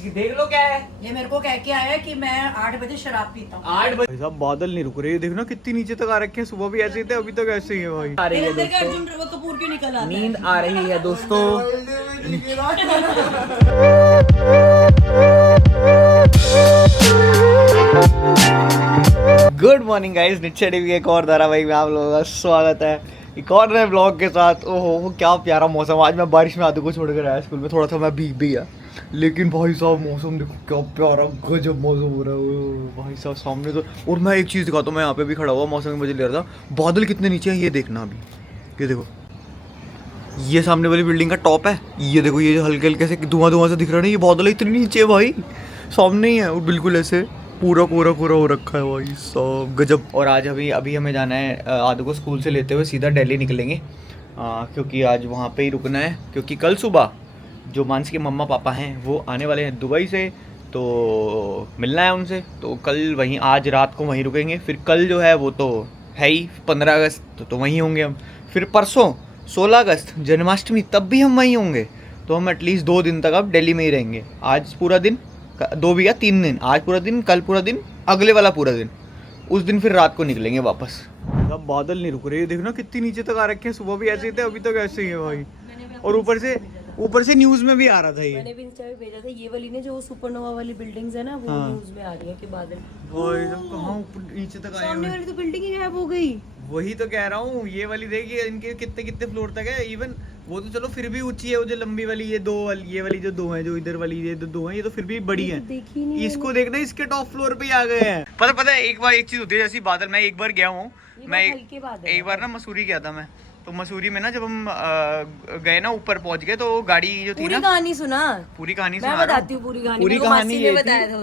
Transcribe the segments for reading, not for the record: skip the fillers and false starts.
देख लो क्या है। ये मेरे को कह के आया कि मैं 8 बजे शराब पीता हूँ। 8 बजे भाई साहब बादल नहीं रुक रहे, देखना कितनी नीचे तक आ रखे हैं। सुबह भी ऐसे ही थे, अभी तक ऐसे ही है भाई। आ रही है तेरे अंदर के दोस्तों, अर्जुन कपूर क्यों निकल आता है? नींद आ रही है दोस्तों। गुड मॉर्निंग गाइस, निश्चय टीवी के एक और धारावाहिक में आप लोगों का स्वागत है, एक और नए ब्लॉग के साथ। ओहो क्या प्यारा मौसम। आज मैं बारिश में आदू को छोड़कर आया स्कूल में, थोड़ा सा मैं भीग भी गया, लेकिन भाई साहब मौसम देखो क्या प्यारा गजब मौसम हो रहा है। ओ भाई साहब सामने तो, और मैं एक चीज़ दिखाता हूँ, मैं यहाँ पे भी खड़ा हुआ मौसम की मजे ले रहा था। बादल कितने नीचे हैं ये देखना अभी, ये देखो, ये सामने वाली बिल्डिंग का टॉप है, ये देखो ये हल्के हल्के से धुआं धुआं से दिख रहा है, ये बादल इतने नीचे है भाई, सामने ही है और बिल्कुल ऐसे पूरा पूरा पूरा हो रखा है भाई सब गजब। और आज अभी हमें जाना है आदू को स्कूल से लेते हुए सीधा दिल्ली निकलेंगे, क्योंकि आज वहाँ पे ही रुकना है, क्योंकि कल सुबह जो मानसी के मम्मा पापा हैं वो आने वाले हैं दुबई से, तो मिलना है उनसे। तो कल वहीं, आज रात को वहीं रुकेंगे, फिर कल जो है वो तो है ही 15 अगस्त तो वहीं होंगे हम, फिर परसों 16 अगस्त जन्माष्टमी तब भी हम वहीं होंगे। तो हम एटलीस्ट 2 दिन तक अब दिल्ली में ही रहेंगे। आज पूरा दिन, 2 भी या 3 दिन, आज पूरा दिन, कल पूरा दिन, अगले वाला पूरा दिन, उस दिन फिर रात को निकलेंगे वापस। अब बादल नहीं रुक रहे, देखना कितनी नीचे तक आ रखे हैं। सुबह भी ऐसे ही थे, अभी तक ऐसे ही है भाई। और ऊपर से न्यूज में भी आ रहा था ये, मैंने भी इंस्टा पे भेजा था, ये वाली ने जो सुपरनोवा वाली बिल्डिंग्स है ना, वो न्यूज में आ रही है कि बादल भाई साहब कहाँ ऊपर नीचे तक आए सामने हुए वाली तो बिल्डिंग ही गायब हो गई। वही तो कह रहा हूँ, ये वाली देखिए इनके कितने कितने फ्लोर तक है। इवन वो तो चलो फिर भी ऊंची है, वो जो लंबी वाली ये ये वाली जो 2 है, जो इधर वाली ये 2 है, ये तो फिर भी बड़ी है। देखी नहीं इसको देखना, इसके टॉप फ्लोर पे आ गए हैं। पता है एक बार एक चीज होती है, जैसी बादल, मैं एक बार गया हूँ, मैं एक बार ना मसूरी गया था मैं, तो मसूरी में ना जब हम गए ना ऊपर पहुंच गए, तो गाड़ी जो थी ना, कहानी सुना, पूरी कहानी मैं बताती हूँ पूरी कहानी।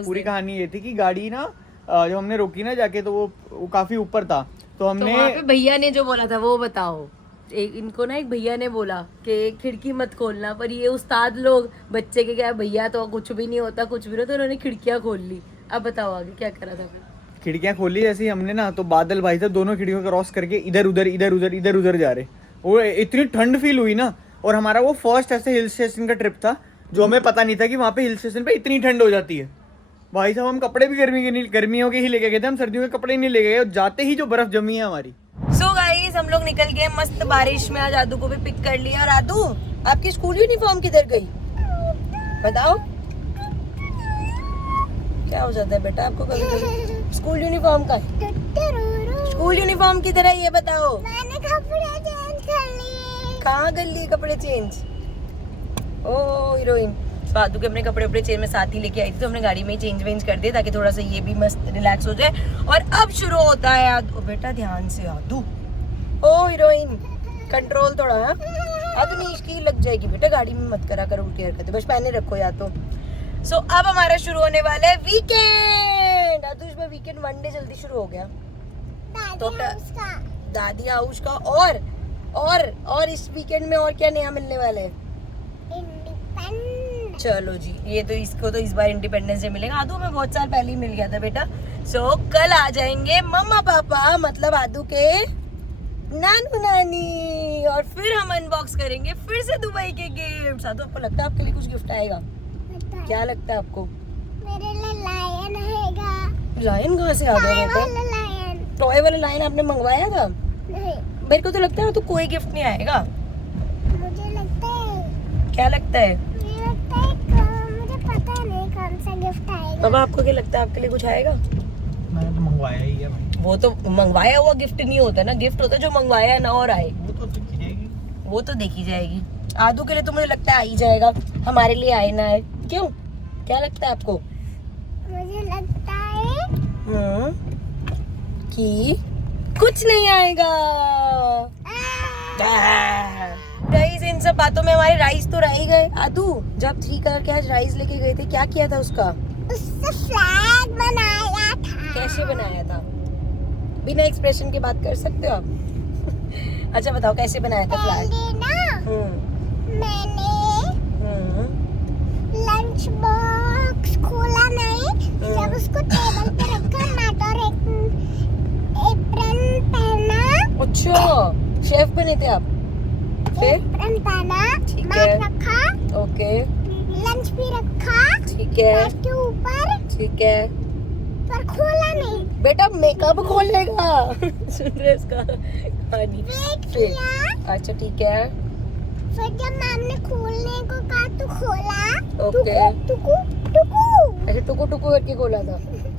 पूरी कहानी ये थी कि गाड़ी ना जब हमने रोकी ना जाके, तो वो काफी ऊपर था, तो हमने तो भैया ने जो बोला था वो बताओ। इनको ना एक भैया ने बोला कि खिड़की मत खोलना, पर ये उस्ताद लोग बच्चे के क्या, भैया तो कुछ भी नहीं होता, कुछ भी नहीं, तो उन्होंने खिड़कियां खोल ली। अब बताओ आगे क्या करा था फिर? खिड़कियां खोली जैसे ही हमने ना, तो बादल भाई साहब दोनों खिड़कियों क्रॉस करके इधर उधर जा रहे। वो इतनी ठंड फील हुई ना, और हमारा वो फर्स्ट ऐसे हिल स्टेशन का ट्रिप था, जो हमें पता नहीं था कि वहाँ पे हिल स्टेशन पे इतनी ठंड हो जाती है। भाई साहब हम कपड़े भी गर्मियों के ही लेके गए थे, हम सर्दियों के कपड़े नहीं लेके गए, जाते ही जो बर्फ जमी है हमारी। सो गाइस हम लोग निकल गए मस्त बारिश में। आज आदू को भी पिक कर लिया। और आदू, आपकी स्कूल यूनिफॉर्म किधर गई बताओ? क्या हो जाता है बेटा आपको कभी कभी? स्कूल यूनिफॉर्म का, स्कूल यूनिफॉर्म किधर है ये बताओ? मैंने कपड़े चेंज कर लिए। कहाँ कर लिए कपड़े चेंज? ओ हीरोइन। तो आदू के अपने कपड़े चेंज में साथ ही लेके आई थी, तो हमने गाड़ी में ही चेंज वेंज कर दिए, ताकि थोड़ा सा ये भी मस्त रिलैक्स हो जाए। और अब शुरू होता है आदू, बेटा ध्यान से आदू, ओ हीरोइन कंट्रोल थोड़ा। आदू नीच की लग जाएगी बेटा, गाड़ी में मत करा कर उल्टी हरकतें, बस पहने रखो या तो। सो अब हमारा शुरू होने वाला है वीकेंड। आदू इसमें वीकेंड 1 डे जल्दी शुरू हो गया, तो दादी हाउस का। और इस वीकेंड में और क्या नया मिलने वाला है? चलो जी, ये तो इसको तो इस बार इंडिपेंडेंस डे मिलेगा। आदू में बहुत साल पहले ही मिल गया था बेटा। सो कल आ जाएंगे मम्मा पापा, मतलब आदू के नानू नानी, और फिर हम अनबॉक्स करेंगे फिर से दुबई के गिफ्ट। आदू आपको लगता है आपके लिए कुछ गिफ्ट आएगा? क्या लगता है आपको? मेरे लिए लायन आएगा। लायन कहाँ से आ गया बेटा? लायन टॉय वाला लायन आपने मंगवाया था? नहीं, मेरे को तो लगता है तो कोई गिफ्ट नहीं आएगा। मुझे लगता है, क्या लगता है? मुझे पता नहीं कौन सा गिफ्ट आएगा। बाबा आपको क्या लगता है आपके लिए कुछ आएगा? मैंने तो मंगवाया ही है भाई। वो तो मंगवाया हुआ गिफ्ट नहीं होता ना, गिफ्ट होता है जो मंगवाया ना और आए, वो तो देखी जाएगी। वो तो देखी जाएगी। आदू के लिए तो मुझे लगता है आ ही जाएगा, हमारे लिए आए ना आए। क्यों, क्या लगता है आपको? मुझे लगता है कि कुछ नहीं आएगा। गाइस इन सब बातों में हमारे राइस तो रह ही गए। आदू जब 3 कलर के आज राइस लेके गए थे, क्या किया था उसका? उससे फ्लैग बनाया था। कैसे बनाया था? बिना एक्सप्रेशन के बात कर सकते हो आप? अच्छा बताओ कैसे बनाया था फ्लैग? पहले ना मैंने लंच बॉक्स खोला नहीं, जब उसको टेबल पे रखा, मैट और एप्रन पहना। अच्छा शेफ बने थे आप? फिर एप्रन पहना, ठीक मैट है। रखा, ओके लंच भी रखा, ठीक ठीक है बेड के ऊपर, ठीक है पर खोला नहीं। बेटा मेकअप खोलेगा सुन रहे इसका कहानी वेट फिर किया, अच्छा ठीक है फिर जब मैम ने खोलने को कहा तो खोला। ओके टुकु टुकु ऐसे टुकु टुकु करके खोला था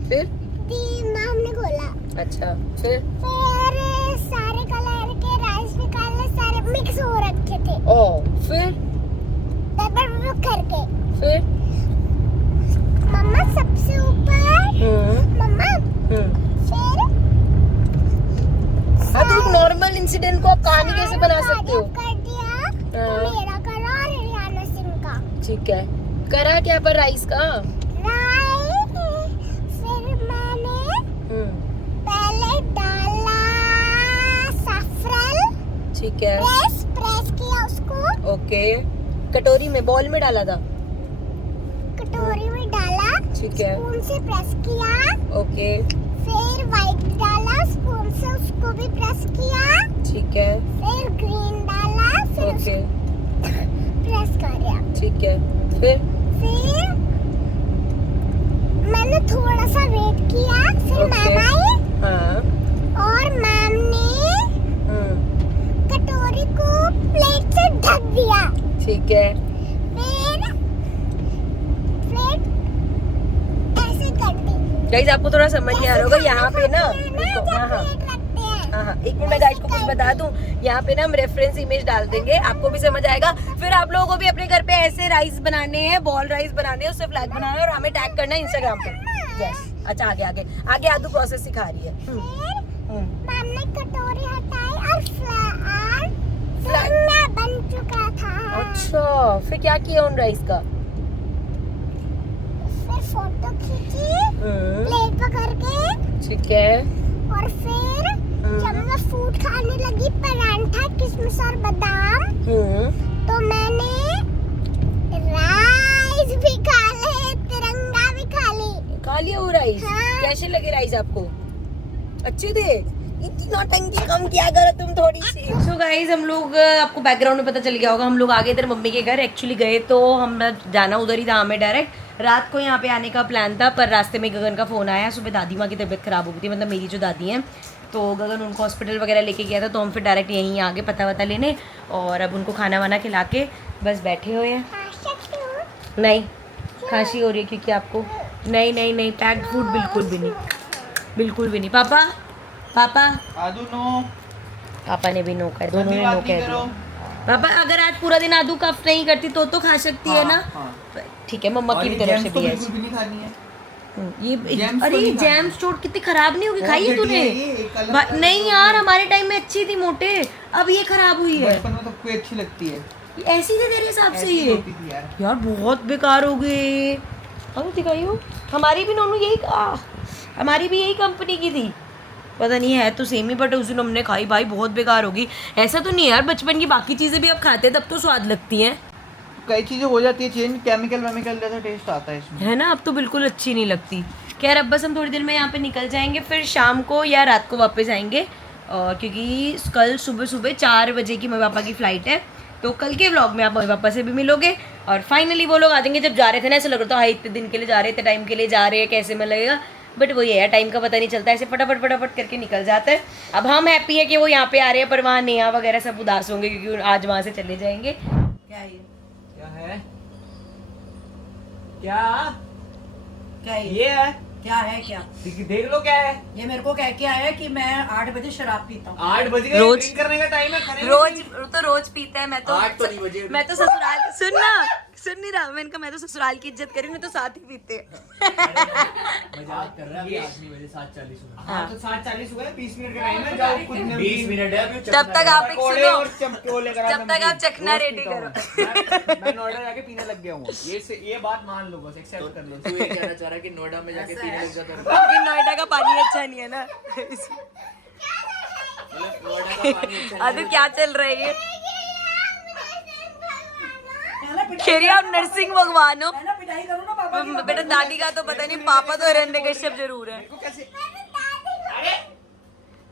फिर दी मैम ने खोला। अच्छा फिर फिर सारे कलर के राइस निकालने, सारे मिक्स हो रखे थे ओ फिर डबल करके। फिर मम्मा सबसे ऊपर, मम्मा फिर हाँ तो एक नॉर्मल इंसिडेंट को आप कहानी कैसे बना सकते हो कर दिया तो मेरा करा और रियाना सिंह का। ठीक है करा क्या पर राइस का राइस, फिर मैंने पहले डाला सैफरन, ठीक है प्रेस किया उसको, ओके कटोरी में बॉल में डाला था कटोरी में डाला, ठीक है स्पून से प्रेस किया, ओके फिर व्हाइट डाला, स्पून से उसको भी प्रेस किया, ठीक है फिर ग्रीन डाला, फिर ओके प्रेस किया। ठीक है फिर मैंने थोड़ा सा वेट किया, फिर ओके। मैम आई हाँ और मैम ने कटोरी को प्लेट से ढक दिया। ठीक है फिर प्लेट ऐसे कर दी। गाइस आपको थोड़ा समझ नहीं आ रहा होगा यहाँ पे ना जब हाँ हाँ प्लेट रखते हैं। हाँ एक मिनट मैं गाइस को कुछ बता दूं यहाँ पे ना हम रेफरेंस इमेज डाल देंगे आपको भी समझ आएगा फिर आप लोगों को भी अपने घर पे ऐसे राइस बनाने हैं बॉल राइस बनाने हैं उससे फ्लैग बनाना है और हमें टैग करना है इंस्टाग्राम पे यस अच्छा आगे आगे आगे आदू प्रोसेस सिखा रही है फिर मैम ने कटोरी हटाई और फ्लैग बन चुका था। अच्छा फिर क्या किया उन राइस का फिर फोटो खींची प्लेट पकड़ के, ठीक है और फिर जब मैं फूड खाने लगी परांठा किशमिश और बादाम, तो मैंने राइस भी खा ले, तिरंगा भी खा ली। खा लिया वो राइस हाँ। कैसे लगे राइस आपको अच्छे थे इतनी नौटंकी कम किया करो तुम थोड़ी सी सो गाइस हम लोग आपको बैकग्राउंड में पता चल गया होगा हम लोग आगे इधर मम्मी के घर एक्चुअली गए तो हम जाना उधर ही था हमें डायरेक्ट रात को यहाँ पे आने का प्लान था पर रास्ते में गगन का फ़ोन आया सुबह दादी माँ की तबीयत ख़राब हो गई थी मतलब मेरी जो दादी हैं तो गगन उनको हॉस्पिटल वगैरह लेके गया था तो हम फिर डायरेक्ट यहीं आ गए पता वता लेने और अब उनको खाना वाना खिला के बस बैठे हुए हैं नहीं खांसी हो रही है क्योंकि आपको नहीं पैक्ड फूड बिल्कुल भी नहीं पापा आदू नो, पापा ने भी नो कर दोनों ने नो बात नहीं कह करो। दिया पापा अगर आज पूरा दिन आदू कफ नहीं करती तो खा सकती है ना ठीक है मम्मा की भी तरफ से भी है बिल्कुल भी नहीं खानी है। ये जैम्स अरे तो नहीं जैम खानी। स्टोर कितनी खराब नहीं होगी बहुत खाई है घटिया तूने है ये, एक अलग नहीं यार हमारे टाइम में अच्छी थी मोटे अब ये खराब हुई है बचपन में तो कोई अच्छी लगती है। ऐसी थी तेरे हिसाब से ऐसी ये होती थी यार। यार बहुत बेकार हो गए अब दिखाइयो हमारी भी नोनू हमारी भी यही कंपनी की थी पता नहीं है तो सेम ही बट उस दिन हमने खाई भाई बहुत बेकार होगी ऐसा तो नहीं है यार बचपन की बाकी चीज़ें भी अब खाते तब तो स्वाद लगती हैं कई चीजें हो जाती है चेंज, केमिकल वेमिकल जैसा टेस्ट आता है इसमें। है ना अब तो बिल्कुल अच्छी नहीं लगती खैर अब बस हम थोड़ी देर में यहाँ पे निकल जाएंगे फिर शाम को या रात को वापस आएंगे और क्योंकि कल सुबह 4 बजे की मम्मी पापा की फ़्लाइट है तो कल के व्लॉग में आप मम्मी पापा से भी मिलोगे और फाइनली वो लोग आ जाएंगे जब जा रहे थे ना ऐसा लग रहा था हाई इतने दिन के लिए जा रहे थे टाइम के लिए जा रहे हैं कैसे में लगेगा बट वही है यार टाइम का पता नहीं चलता ऐसे फटाफट करके निकल जाता है अब हम हैप्पी है कि वो यहाँ पे आ रहे हैं पर वहाँ नेहा वगैरह सब उदास होंगे क्योंकि आज वहाँ से चले जाएंगे क्या है क्या है? क्या क्या ये है? क्या देख लो क्या है। ये मेरे को कह के आया कि मैं 8 बजे शराब पीता हूँ 8 बजे का रोज- ड्रिंक करने का टाइम है। खाने का रोज time। तो रोज पीता है मैं तो 8 तो नहीं बजे। मैं तो ससुराल सुन नहीं रहा मैंने कहा मैं तो ससुराल की इज्जत करी मैं तो साथ ही पीते हैं मजाक कर रहा है अभी 8 बजे 7:40 हुआ। हाँ तो 7:40 हुआ है 20 मिनट का टाइम है जाओ कुछ 20 मिनट है अभी तब तक आप एक पकोड़े सुनो और चमके लेकर आ, जब तक आप नमकीन। चखना रोज रेडी पीता हूँ। करो मैं नोएडा जाके पीने लग गया हूँ ये बात मान लो बस एक्सेप्ट कर लो। तू ये कहना चाह रहा है कि नोएडा में जाके पीने लग जाता है क्योंकि नोएडा का पानी अच्छा नहीं है ना मतलब नोएडा का पानी अच्छा अभी क्या चल रहा है ये पहला पिटाई खेरिया आप नरसिंह भगवान हो पहला पिटाई करो ना पापा की। बेटा दादी का तो पता नहीं पापा तो हिरण्य कश्यप जरूर है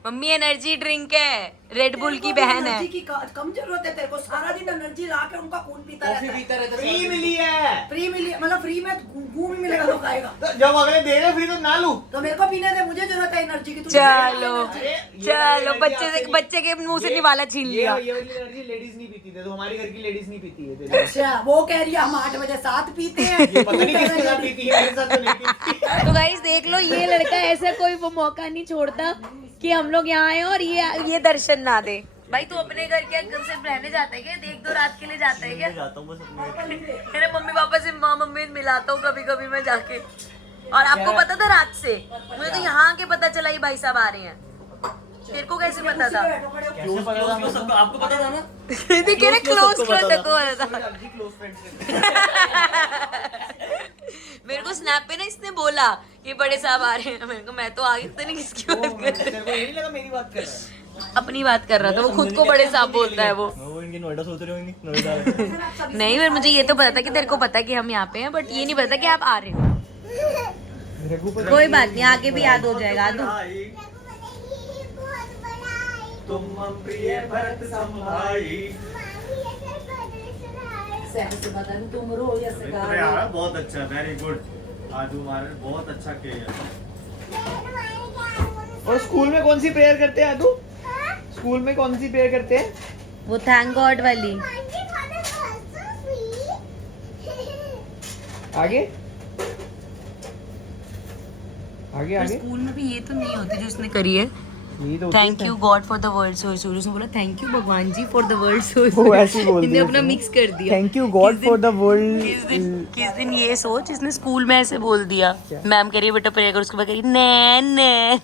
मम्मी एनर्जी ड्रिंक है, रेड बुल की बहन है। एनर्जी की कम जरूरत है तेरे को, सारा दिन एनर्जी ला के उनका खून पीता रहता है। फ्री मिली है। फ्री मिली मतलब फ्री में गू भी मिलेगा तो खाएगा। तो जब अगले दे रहे फ्री तो ना लूं। तो मेरे को पीने दे, मुझे जरूरत है एनर्जी की। चलो ये चलो, वाली बच्चे के मुंह से निवाला छीन लिया। ये वाली एनर्जी लेडीज नहीं पीती थी, तो हमारी घर की लेडीज नहीं पीती है। अच्छा, वो कह रही है हम 8 बजे 7 पीते हैं। ये पता नहीं किसके साथ पीती है, मेरे साथ तो नहीं पीती। तो गाइस देख लो, ये लड़का ऐसा कोई वो मौका नहीं छोड़ता कि हम लोग यहाँ आए और ये दर्शन ना दे। भाई तू अपने घर क्या सिर्फ रहने जाता है क्या? 1-2 रात के लिए जाता है क्या? जाता हूँ बस अपने मेरे मम्मी पापा से मम्मी मिलाता हूँ कभी कभी मैं जाके। और आपको पता था रात से? मुझे तो यहाँ आके पता चला ये भाई साहब आ रहे हैं। तेरे को कैसे पता था? आपको पता था ना? देखिए ना, क्लोज देखो मेरे को स्नैप पे ना इसने बोला कि बड़े साहब आ रहे हैं। मेरे को, मैं तो आगे पता नहीं किसकी बात कर रहा तेरे को ये नहीं लगा मेरी बात कर रहा है? है। अपनी बात कर रहा था वो, खुद को बड़े साहब बोलता है वो। वो इनके नोएडा सोच रहे होंगे, नोएडा। नहीं, पर मुझे ये तो पता था कि तेरे को पता है कि हम यहाँ पे हैं, बट ये नहीं पता कि आप आ रहे हो। कोई बात नहीं, आगे भी याद हो जाएगा। तुम प्रिय भरत संभाई। तुम रो या अरे यार बहुत अच्छा, वेरी गुड। आज तुम्हारे बहुत अच्छा किया। और स्कूल में कौन सी प्रेयर करते हैं आदू? स्कूल में कौन सी प्रेयर करते हैं? वो थैंक गॉड वाली। आगे आगे आगे। स्कूल में भी ये तो नहीं होती जो इसने करी है। यही तो thank you God for the world source. उसने बोला थैंक यू भगवान ji for the world source. वो ऐसे ही बोल इन्हें दिया अपना उसने। मिक्स कर दिया। Thank you God for the world. किस दिन ये सोच, इसने स्कूल में ऐसे बोल दिया। मैम कह रही है बेटा प्रेयर कर, उसके बाद कह रही ने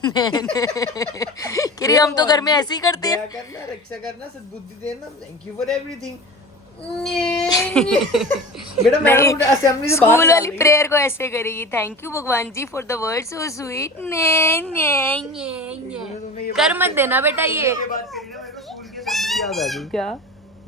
कह रही हम तो घर में ऐसे ही करते हैं। दया करना, रक्षा करना, सद्बुद्धि देना, थैंक यू फॉर एवरीथिंग। बेटा मैडम असेंबली से बाहर स्कूल वाली प्रेयर को ऐसे करेगी, थैंक यू भगवान ji for the world so sweet. कर मत देना बेटा ये। याद आ गई। क्या?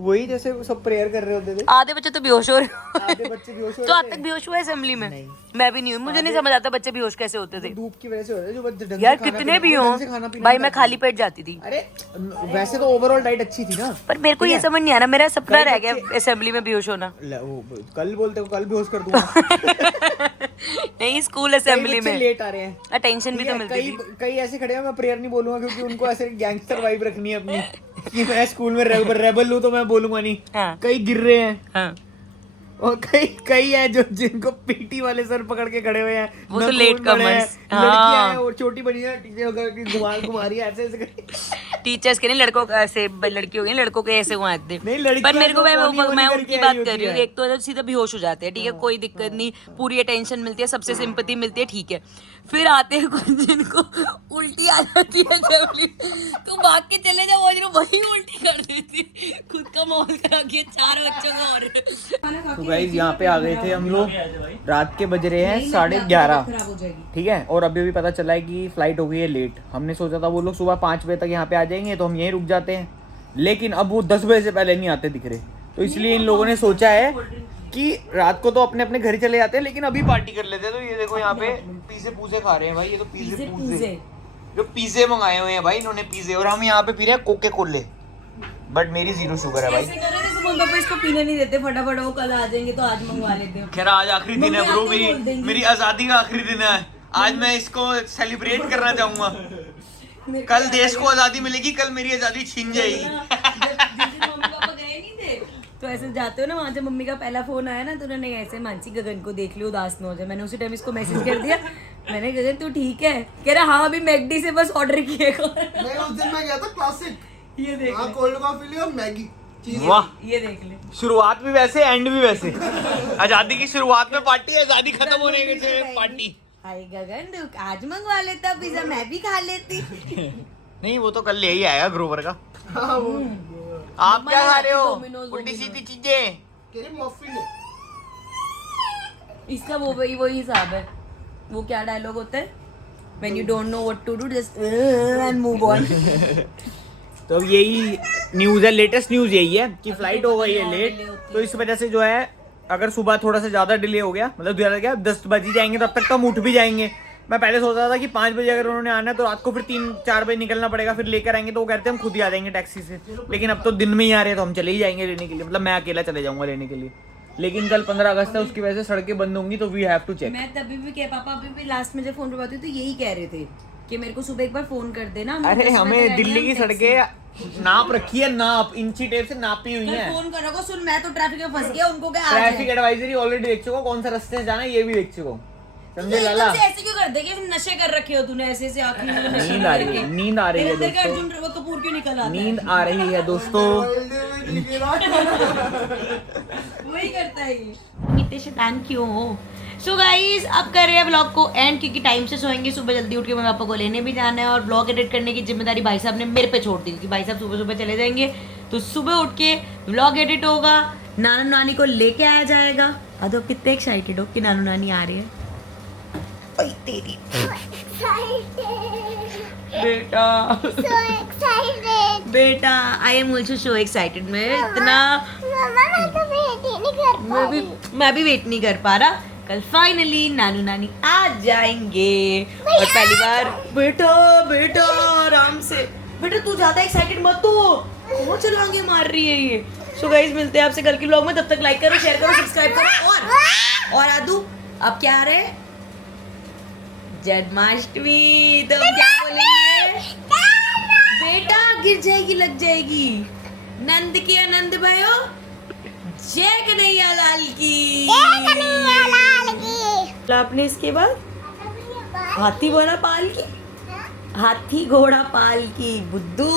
वही जैसे सब प्रेयर कर रहे होते थे, आधे बच्चे तो बेहोश हो रहे आधे बच्चे बेहोश हो तो आज रहे तक थे। बेहोश हुआ असेंबली में? नहीं। मैं भी नहीं हूँ, मुझे नहीं समझ आता बच्चे बेहोश कैसे होते थे। धूप की वजह से हो रहा है, जो बच्चे ढंग से यार खाना कितने पीना- भी ढंग हों से खाना पीना भाई, नहीं मैं खाते। खाली पेट जाती थी। अरे वैसे तो ओवरऑल डाइट अच्छी थी ना। पर मेरे को ये ठीक है। समझ नहीं आ रहा, मेरा सपना कई रह गया बच्चे- असेंबली में बेहोश होना। कल बोलते हो, कल बेहोश कर दूंगा। नहीं, स्कूल असेंबली में लेट आ रहे हैं। अटेंशन भी ठीक तो है, मिलती कई थी। कई ऐसे खड़े हैं, मैं प्रेयर नहीं बोलूंगा क्योंकि उनको ऐसे गैंगस्टर वाइब रखनी है अपनी कि मैं स्कूल में रेबल हूँ तो मैं बोलूंगा नहीं। हाँ। कई गिर रहे हैं हाँ। और कई है जो जिनको पीटी वाले सर पकड़ के खड़े हुए हैं। वो तो नखून late बड़े हैं, comers। हाँ। लड़कियां हैं और छोटी बड़ी है, टीचर घुमा रही है ऐसे ऐसे करके। टीचर्स के नहीं, लड़कों का ऐसे, लड़कियों के लड़कों के ऐसे घुमाते नहीं, लड़कियां पर मेरे को तो ओनी ओनी मैं करके उनकी आई बात होती कर रही हूँ। है। एक तो सीधा बेहोश हो जाते हैं, ठीक है, कोई दिक्कत नहीं, पूरी अटेंशन मिलती है, सबसे सिंपैथी मिलती है, ठीक है। फिर आते हैं कुछ जिनको उल्टी आ जाती है असेंबली में, तो भाग के चले जाओ, और वही उल्टी कर देती, खुद का माहौल करा के 4 बच्चों का। और तो गाइस यहाँ पे आ गए थे हम लोग, रात के बज रहे हैं 11:30, ठीक है। और अभी भी पता चला है कि फ्लाइट हो गई है लेट। हमने सोचा था वो लोग सुबह 5 बजे तक यहाँ पे आ जाएंगे तो हम यहीं रुक जाते हैं, लेकिन अब वो 10 बजे से पहले नहीं आते दिख रहे। तो इसलिए इन लोगों ने सोचा है कि रात को तो अपने अपने घर ही चले जाते हैं, लेकिन अभी पार्टी कर लेते हैं। तो ये देखो यहाँ पे पीजे पूजे खा रहे हैं भाई, ये तो पीजे पूजे जो पिज्जे मंगाए हुए हैं भाई इन्होंने पिज्जे, और हम यहाँ पे पी रहे हैं कोके कोले, बट मेरी 0 शुगर है भाई। पापा इसको पीने नहीं देते, फटाफट वो कल आ जाएंगे तो आज मंगवा लेते हैं। खैर आज आखिरी दिन है ब्रो, मेरी आजादी का आखिरी दिन है आज। मैं इसको सेलिब्रेट करना चाहूंगा। कल देश को आजादी मिलेगी, कल मेरी आजादी छीन जाएगी। मम्मी पापा गए नहीं थे तो ऐसे जाते हो ना, वहाँ से मम्मी का पहला फोन आया ना तो उन्होंने ऐसे, मानसी गगन को देख लियो, उदास न हो जाए। मैंने उसी टाइम इसको मैसेज कर दिया, मैंने गगन तू ठीक है? कह रहा हाँ, अभी मैकडी से बस ऑर्डर किएगा। मैं उस दिन मैं गया था क्लासिक, ये देख हाँ कोल्ड कॉफी ली और मैगी चीज। वाह, ये देख ले। शुरुआत भी वैसे एंड भी वैसे। आजादी की शुरुआत में पार्टी, आजादी खत्म होने के से पार्टी। हाय गगन, तू आज मंगवा लेता पिज्जा, मैं भी खा लेती। नहीं वो तो कल ले ही आएगा ग्रोवर का। हाँ वो आप क्या खा रहे हो? Domino's, उल्टी सीधी चीजें। तेरे मफिन है। इसका वो वही हिसाब है। वो क्या डायलॉग होता है? When you don't know what to do, just and move on. तो अब यही न्यूज़ है, लेटेस्ट न्यूज़ यही है कि फ्लाइट हो गई है लेट। तो इस वजह से जो है, अगर सुबह थोड़ा सा ज़्यादा डिले हो गया, मतलब ज़्यादा क्या 10 बज ही जाएंगे, तब तक तो हम उठ भी जाएंगे। मैं पहले सोचा था कि 5 बजे अगर उन्होंने आना है तो रात को फिर 3-4 बजे निकलना पड़ेगा, फिर लेकर आएंगे। तो वो कहते हैं हम खुद ही आ जाएंगे टैक्सी से, लेकिन अब तो दिन में ही आ रहे हैं तो हम चले ही जाएंगे लेने के लिए। मतलब मैं अकेला चले जाऊंगा लेने के लिए। लेकिन कल 15 अगस्त है, उसकी वजह से सड़कें बंद होंगी तो वी हैव टू चेक। मैं तभी भी कह पापा अभी भी लास्ट में जब फोन पे बात हुई तो यही कह रहे थे कि मेरे को सुबह एक बार फोन कर देना। अरे हमें दिल्ली की सड़कें नाप रखी है, नाप इंची टेप से नापी हुई है। फोन करोगे सुन, मैं तो ट्रैफिक में फंस गया, उनको क्या ट्रैफिक एडवाइजरी ऑलरेडी देख चुका हूं, कौन सा रास्ते से जाना है ये भी देख चुका हूं, समझे लाला। ऐसे क्यों कर देंगे, नशे कर रखे हो तूने ऐसे आँखें में नशे नींद आ रही है, नींद आ रही है तेरे अंदर का दोस्तों, अर्जुन कपूर क्यों निकल आता है? नींद आ रही है दोस्तों। वही करता है ये। इतने शैतान क्यों हो? सो गाइस अब कर रहे हैं व्लॉग को एंड, क्योंकि टाइम से सोएंगे, सुबह जल्दी उठ के मम्मी पापा को लेने भी जाना है। और व्लॉग एडिट करने की जिम्मेदारी भाई साहब ने मेरे पे छोड़ दी, क्योंकि भाई साहब सुबह सुबह चले जाएंगे तो सुबह उठ के व्लॉग एडिट होगा, नानू नानी को लेके आया जाएगा। अब आप कितने एक्साइटेड हो कि नानू नानी आ रहे हैं? ओए तेरी बेटा So excited. बेटा I am also so excited. मैं इतना मम्मा मैं तो वेट ही नहीं कर पा रही। मैं भी वेट नहीं कर पा रहा। कल फाइनली नानू नानी आ जाएंगे और पहली बार बेटा बेटा आराम से बेटा, तू ज्यादा एक्साइटेड मत हो, वो चलांगे मार रही है ये। सो गाइस मिलते हैं आपसे कल के व्लॉग में, तब तक लाइक करो, शेयर करो, सब्सक्राइब करो। और आदू अब क्या आ रहे हैं? जन्माष्टमी, तो हम क्या बोलेंगे? बेटा गिर जाएगी लग जाएगी। नंद के आनंद भयो, जय कन्हैया लाल की। आपने इसके बाद हाथी घोड़ा पाल की, हाथी घोड़ा पाल की बुद्धू।